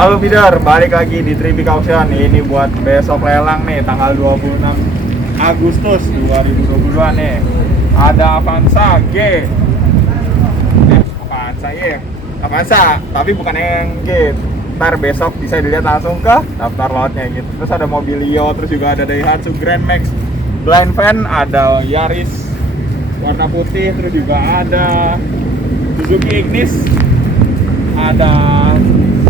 Halo Bidar, balik lagi di Tribik Auction. Ini buat besok lelang nih, tanggal 26 Agustus 2022 nih. Ada Avanza G. Avanza ya? Avanza, tapi bukan yang G. Ntar besok bisa dilihat langsung ke daftar lotnya gitu. Terus ada Mobilio, terus juga ada Daihatsu Grand Max Blind Van, ada Yaris warna putih, terus juga ada Suzuki Ignis, ada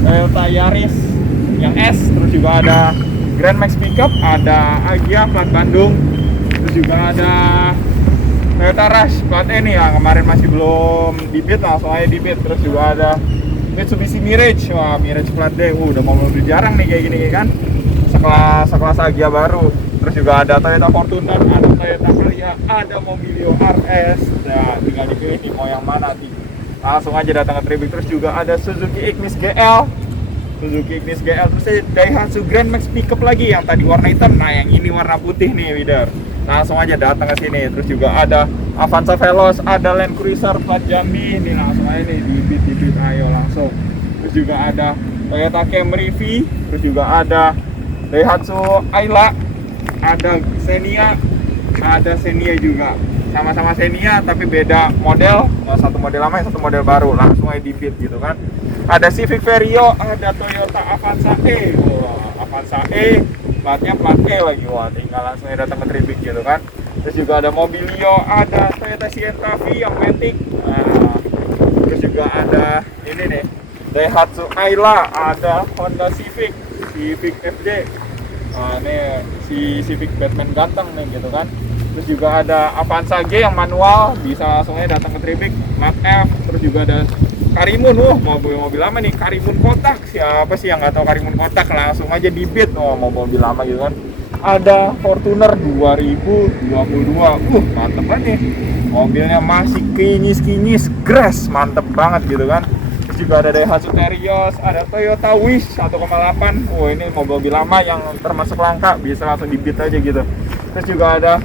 Toyota Yaris yang S, terus juga ada Grand Max Pickup, ada Agya plat Bandung, terus juga ada Toyota Rush plat E nih yang kemarin masih belum dibit, langsung aja dibit. Terus juga ada Mitsubishi Mirage, wah Mirage plat D, udah mau lebih jarang nih kayak gini kan, sekelas Agya baru. Terus juga ada Toyota Fortuner, ada Toyota Calya, ada Mobilio RS. Nah, tinggal dipilih nih mau yang mana nih. Langsung aja datang ke Tribik. Terus juga ada Suzuki Ignis GL, terus ada Daihatsu Grand Max Pickup lagi yang tadi warna hitam. Nah, yang ini warna putih nih, Widar. Langsung aja datang ke sini. Terus juga ada Avanza Veloz, ada Land Cruiser plat Jambi. Ini langsung aja nih dibit, ayo langsung. Terus juga ada Toyota Camry V, terus juga ada Daihatsu Ayla, ada Xenia juga, sama-sama Xenia tapi beda model, satu model lama yang satu model baru. Langsung aja dibit gitu kan. Ada Civic Vario, ada Toyota Avanza E, Avanza E platnya plat E lagi, wah tinggal langsung aja datang ke Tribik gitu kan. Terus juga ada Mobilio, ada Toyota Sienna V yang Matic, terus juga ada ini nih Daihatsu Ayla, ada Honda Civic FJ. Nah, ini si Civic Batman ganteng nih gitu kan. Terus juga ada Avanza G yang manual, bisa langsung aja datang ke Tribik plat F. Terus juga ada Karimun, mobil lama nih, Karimun kotak. Siapa sih yang nggak tahu Karimun kotak, langsung aja dibit. Mobil lama gitu kan. Ada Fortuner 2022, mantep banget nih, mobilnya masih kinyis grass, mantep banget gitu kan. Terus juga ada Daihatsu Terios, ada Toyota Wish 1,8. Ini mobil lama yang termasuk langka, bisa langsung dibit aja gitu. Terus juga ada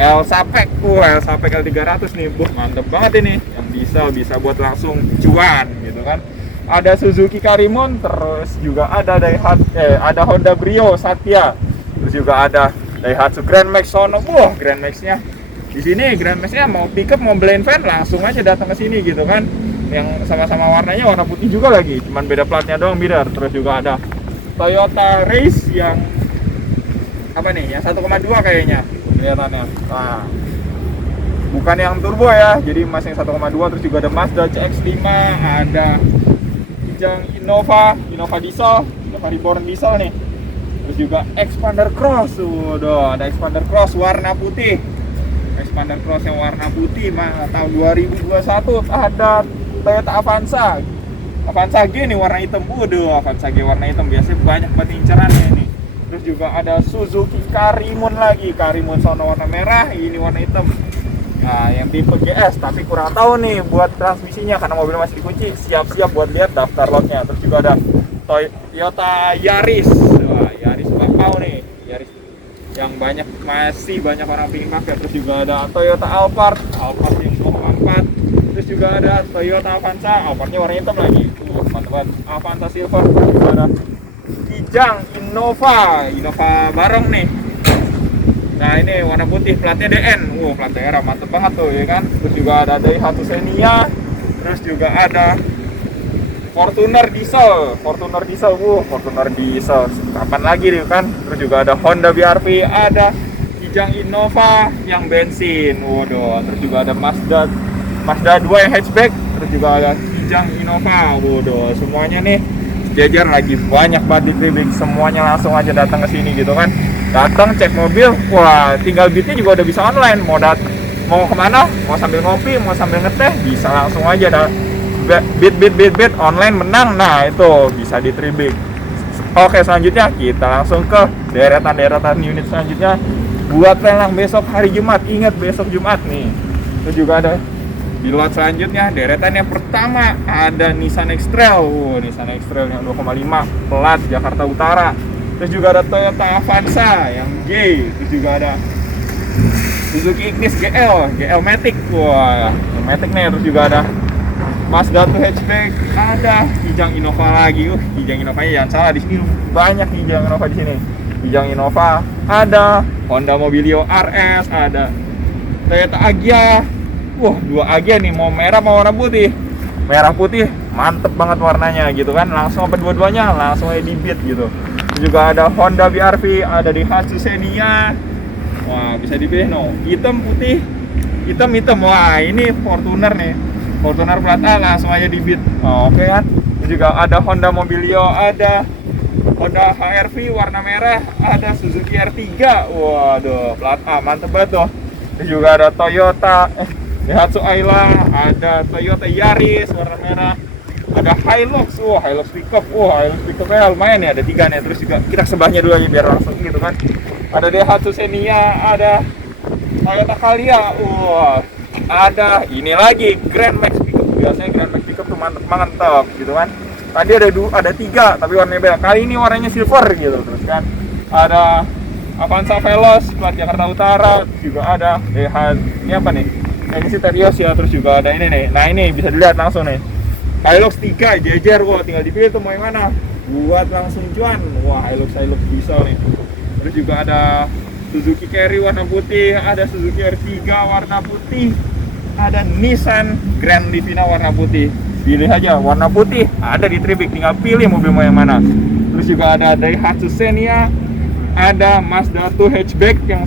El Sapek L300 nih, mantep banget ini, yang bisa buat langsung cuan gitu kan. Ada Suzuki Karimun, terus juga ada ada Honda Brio Satya, terus juga ada Daihatsu Grand Max Sono. Grand Max-nya di sini, Grand Max-nya mau pickup mau blind van, langsung aja datang ke sini gitu kan. Yang sama-sama warnanya warna putih juga lagi, cuman beda platnya doang, Bidar. Terus juga ada Toyota Race yang apa nih, yang 1,2 kayaknya kelihatannya. Nah, bukan yang turbo ya, jadi masih yang 1,2. Terus juga ada Mazda CX-5, ada Kijang Innova diesel, Innova Reborn diesel nih. Terus juga Expander Cross, ada Expander Cross warna putih, Expander Cross yang warna putih tahun 2021. Ada Toyota Avanza G nih warna hitam. Avanza G warna hitam, biasanya banyak banget incerannya ini. Terus juga ada Suzuki Karimun lagi, Karimun Sono warna merah, ini warna hitam. Nah, yang tipe GS, tapi kurang tahu nih buat transmisinya karena mobilnya masih dikunci. Siap-siap buat lihat daftar lotnya. Terus juga ada Toyota Yaris, Yaris bakau nih, Yaris yang masih banyak orang pingin pakai. Terus juga ada Toyota Alphard yang 2,4. Terus juga ada Toyota Avanza, Alphardnya warna hitam lagi, mantap banget. Avanza Silver. Terus juga ada Kijang Innova bareng nih. Nah, ini warna putih, platnya DN, plat daerah, mantep banget tuh ya kan. Terus juga ada Daihatsu Xenia, terus juga ada Fortuner diesel, Fortuner diesel, kapan lagi nih kan. Terus juga ada Honda BRV, ada Kijang Innova yang bensin, terus juga ada Mazda 2 yang hatchback, terus juga ada Kijang Innova, semuanya nih jajar lagi banyak banget di Tribik. Semuanya langsung aja datang ke sini gitu kan. Datang cek mobil, tinggal bitnya juga udah bisa online. Mau kemana, mau sambil ngopi, mau sambil ngeteh, bisa langsung aja bit online menang. Nah, itu bisa di Tribik. Oke, selanjutnya kita langsung ke deretan unit selanjutnya buat lelang besok hari Jumat. Ingat besok Jumat nih. Terus juga ada di lot selanjutnya, deretan yang pertama ada Nissan X-Trail, Nissan X-Trail yang 2,5 plat Jakarta Utara. Terus juga ada Toyota Avanza yang G. Terus juga ada Suzuki Ignis GL Matic, yang Matic nih. Terus juga ada Mazda 2 hatchback, ada Kijang Innova lagi. Kijang Innovanya jangan salah, di sini banyak Kijang Innova di sini. Kijang Innova, ada Honda Mobilio RS, ada Toyota Agya. Dua Agya nih, mau merah mau warna putih. Merah putih, mantep banget warnanya gitu kan. Langsung apa dua-duanya, langsung aja di beat gitu. Terus juga ada Honda BR-V, ada Daihatsu Xenia. Wah, bisa dipilih no. Hitam putih, hitam. Wah, ini Fortuner nih. Fortuner plat A, langsung aja di beat. Oke kan. Terus juga ada Honda Mobilio, ada Honda HR-V warna merah, ada Suzuki R3. Waduh, plat A, mantep banget tuh. Terus juga ada Toyota Daihatsu Ayla, ada Toyota Yaris warna merah, ada Hilux. Hilux pickup. Hilux pickupnya lumayan ya, ada 3 nih. Terus juga kita sebelahnya dulu aja biar langsung gitu kan. Ada Daihatsu Xenia, ada Toyota Calya. Ada ini lagi Grand Max pickup. Biasanya Grand Max pickup tuh mantep gitu kan. Tadi ada 3 tapi warnanya beda. Kali ini warnanya silver gitu. Terus kan ada Avanza Veloz plat Jakarta Utara. Juga ada ini apa nih? Ini si Terios ya. Terus juga ada ini nih. Nah, ini bisa dilihat langsung nih. Hilux 3 jejer. Tinggal dipilih tuh mau yang mana. Buat langsung cuan. Hilux bisa nih. Terus juga ada Suzuki Carry warna putih, ada Suzuki R3 warna putih, ada Nissan Grand Livina warna putih. Pilih aja warna putih, ada di Tribik, tinggal pilih mobil mau yang mana. Terus juga ada Daihatsu Xenia, ada Mazda 2 hatchback yang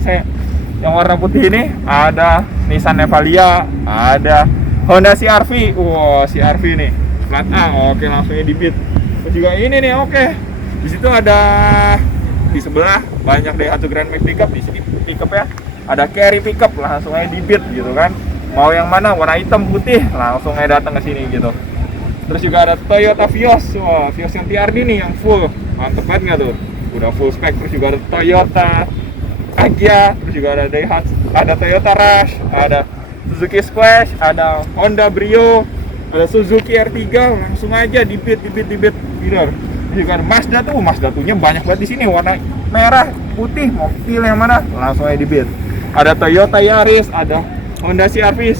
warna putih ini, ada Nissan Navia, ada Honda CR-V. CR-V nih plat A. Oke, langsungnya di beat. Terus juga ini nih, oke. Di situ ada di sebelah banyak Daihatsu Grand Max pickup. Di sini pickup ya, ada Carry pickup, langsung aja di beat gitu kan. Mau yang mana, warna hitam putih, langsung aja datang ke sini gitu. Terus juga ada Toyota Vios. Vios yang TRD nih, yang full, mantep banget nggak tuh, udah full spec. Terus juga ada Toyota Agya, terus juga ada Daihatsu, ada Toyota Rush, ada Suzuki Splash, ada Honda Brio, ada Suzuki R3, langsung aja di beat beater. Juga Mazda 2-nya banyak banget di sini, warna merah, putih, mau pilih yang mana, langsung aja di beat. Ada Toyota Yaris, ada Honda CR-V,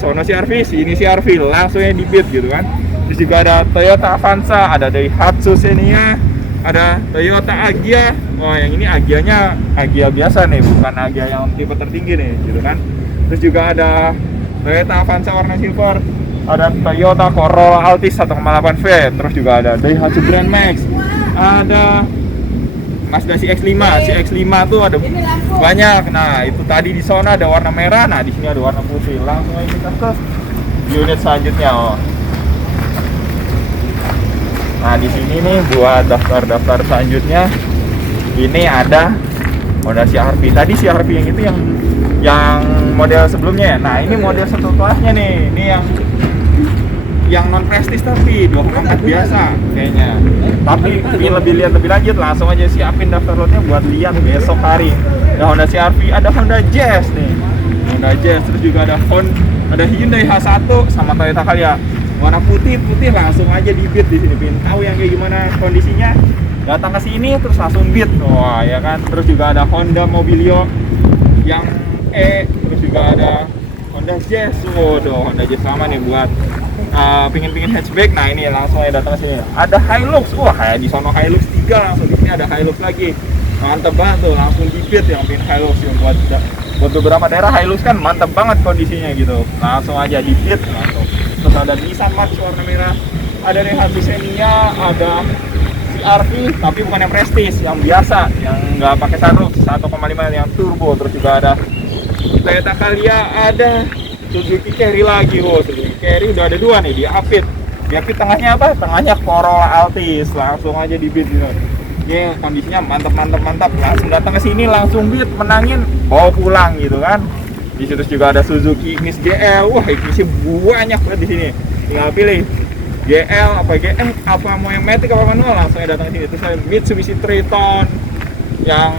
ini CR-V, langsung aja di beat gitu kan. Terus juga ada Toyota Avanza, ada Daihatsu Xenia, ada Toyota Agya. Yang ini Agyanya Agya biasa nih, bukan Agya yang tipe tertinggi nih gitu kan. Terus juga ada Toyota Avanza warna silver, ada Toyota Corolla Altis 1,8V, terus juga ada Daihatsu Grand Max, ada Mazda CX-5 tuh ada banyak. Nah, itu tadi di sana ada warna merah, nah di sini ada warna putih. Langsung aja kita ke unit selanjutnya. Nah, di sini nih buat daftar selanjutnya, ini ada Honda CR-V. Tadi CR-V yang itu yang model sebelumnya ya. Nah, ini model satu kelasnya nih. Ini yang non prestige tapi 24 biasa kayaknya. Tapi lebih lihat lebih lanjut, langsung aja siapin daftar lotnya buat lihat besok hari. Ada Honda CR-V, ada Honda Jazz nih. Honda Jazz, terus juga ada Hyundai H1 sama Toyota Calya. Warna putih langsung aja di beat di sini. Pengen tahu yang kayak gimana kondisinya, datang ke sini terus langsung beat. Ya kan. Terus juga ada Honda Mobilio yang terus juga ada Honda Jazz. Honda Jazz sama nih buat pingin hatchback. Nah, ini langsung aja datang ke sini. Ada Hilux. Di sono Hilux 3, langsung di sini ada Hilux lagi. Mantep banget tuh, langsung di beat yang pingin Hilux yang buat beberapa daerah Hilux kan mantep banget kondisinya gitu. Langsung aja di beat langsung. Terus ada Nissan March warna merah, ada Daihatsu Xenia, ada CR-V tapi bukan yang prestige, yang biasa, yang nggak pakai sunroof 1,5 yang turbo. Terus juga ada Toyota Calya, ada Suzuki Carry lagi. Suzuki Carry udah ada 2 nih di Apit. Di Apit tengahnya apa? Tengahnya Corolla Altis. Langsung aja di beat gitu. Ini kondisinya mantap. Langsung datang ke sini, langsung beat, menangin, bawa pulang gitu kan. Di situ juga ada Suzuki Ignis GL. Ignisnya banyak banget di sini. Tinggal pilih GL apa mau yang matic apa manual, langsung aja datang ke sini. Terus ada Mitsubishi Triton yang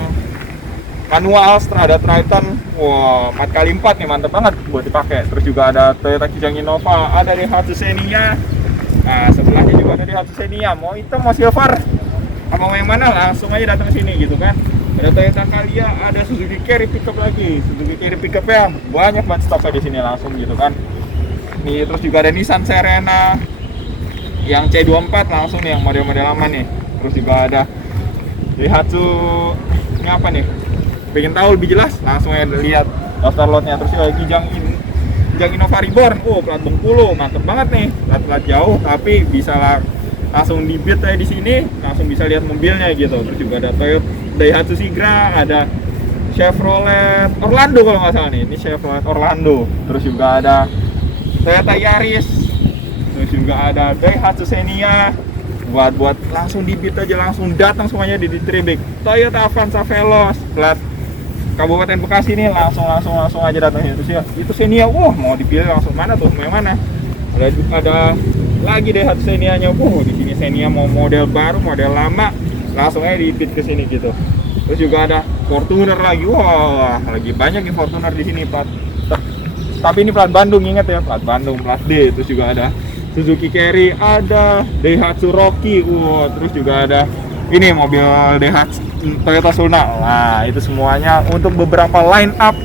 manual, Strada Triton. 4x4 nih, mantep banget buat dipakai. Terus juga ada Toyota Kijang Innova, ada Daihatsu Xenia. Nah, sebelahnya juga ada Daihatsu Xenia. Mau hitam mau silver, apa mau yang mana, langsung aja datang ke sini gitu kan. Ada Toyota Calya, ada Suzuki Carry pickup lagi. Suzuki Carry pickup ya banyak banget stoknya di sini langsung gitu kan. Nih, terus juga ada Nissan Serena, yang C24 langsung nih, yang model-model lama nih. Terus juga ada Daihatsu, ini apa nih? Pengen tahu lebih jelas? Langsung aja lihat daftar lotnya. Terus juga Kijang Innova Reborn, plat Bengkulu, mantep banget nih, plat jauh tapi bisa langsung di beat aja di sini, langsung bisa lihat mobilnya gitu. Terus juga ada Toyota Daihatsu Sigra, ada Chevrolet Orlando kalau nggak salah nih, ini Chevrolet Orlando. Terus juga ada Toyota Yaris, terus juga ada Daihatsu Xenia, buat langsung di beat aja, langsung datang semuanya di Tribik. Toyota Avanza Veloz, plat Kabupaten Bekasi nih, langsung aja datangnya. Terus ya itu Xenia, mau dipilih langsung mana tuh, yang mana? Ada lagi Daihatsu Xenia-nya, di sini Xenia mau model baru, model lama, langsung aja di beat ke sini gitu. Terus juga ada Fortuner lagi, lagi banyak nih Fortuner di sini plat. Tapi ini plat Bandung, ingat ya, plat Bandung, plat D. Terus juga ada Suzuki Carry, ada Daihatsu Rocky, terus juga ada ini mobil Daihatsu Toyota Suna. Nah, itu semuanya untuk beberapa line up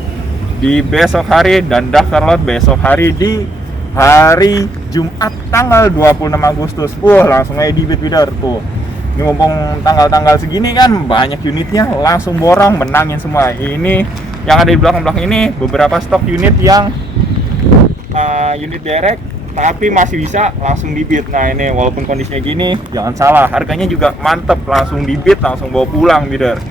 di besok hari, dan daftar lot besok hari di hari Jumat tanggal 26 Agustus. Langsung aja di bid bidar tuh. Ini mumpung tanggal-tanggal segini kan banyak unitnya, langsung borong, menangin semua. Ini yang ada di belakang-belakang ini beberapa stok unit yang unit direct tapi masih bisa langsung di bid. Nah ini walaupun kondisinya gini, jangan salah, harganya juga mantep, langsung di bid, langsung bawa pulang bidar.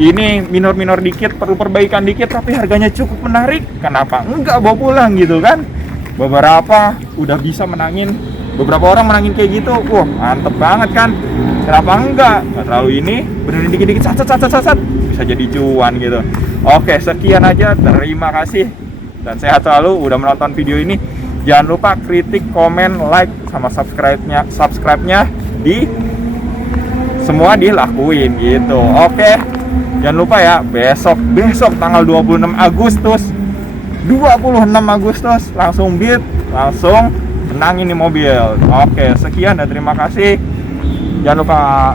Ini minor-minor dikit, perlu perbaikan dikit, tapi harganya cukup menarik, kenapa enggak bawa pulang gitu kan. Beberapa udah bisa menangin, beberapa orang menangin kayak gitu, mantep banget kan, kenapa enggak. Nggak terlalu ini, benerin dikit-dikit, sat, bisa jadi cuan gitu. Oke, sekian aja, terima kasih dan sehat selalu udah menonton video ini. Jangan lupa kritik, komen, like, sama subscribe-nya di semua dilakuin gitu. Oke, jangan lupa ya, besok tanggal 26 Agustus langsung bid, langsung menangin nih mobil. Oke, sekian dan terima kasih. Jangan lupa